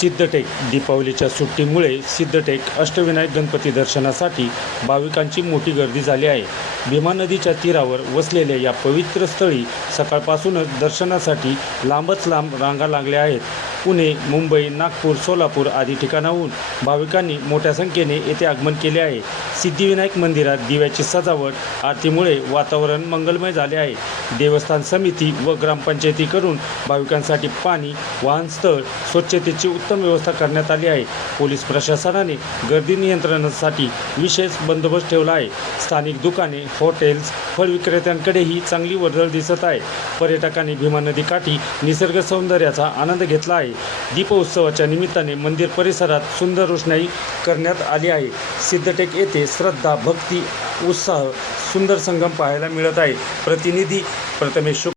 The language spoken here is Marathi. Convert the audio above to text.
सिद्धटेक दीपावलीच्या सुट्टीमुळे सिद्धटेक अष्टविनायक गणपती दर्शनासाठी भाविकांची मोठी गर्दी झाली आहे. भीमा नदीच्या तीरावर वसलेल्या या पवित्र स्थळी सकाळपासूनच दर्शनासाठी लांबच लांब रांगा लागल्या आहेत. पुणे मुंबई नागपूर सोलापूर आदी ठिकाणाहून भाविकांनी मोठ्या संख्येने येथे आगमन केले आहे. सिद्धिविनायक मंदिरात दिव्याची सजावट आरतीमुळे वातावरण मंगलमय झाले आहे. देवस्थान समिती व ग्रामपंचायतीकडून भाविकांसाठी पाणी वाहनस्थळ स्वच्छतेची उत्तम व्यवस्था करण्यात आली आहे. पोलीस प्रशासनाने गर्दी नियंत्रणासाठी विशेष बंदोबस्त ठेवला आहे. स्थानिक दुकाने हॉटेल्स फळ विक्रेत्यांकडेही चांगली वर्दळ दिसत आहे. पर्यटकांनी भीमा नदीकाठी निसर्ग सौंदर्याचा आनंद घेतला आहे. दीपोत्सवाच्या निमित्ताने मंदिर परिसरात सुंदर रोषणाई करण्यात आली आहे. सिद्धटेक येथे श्रद्धा भक्ती उत्साह सुंदर संगम पाहायला मिळत आहे. प्रतिनिधी प्रथमेश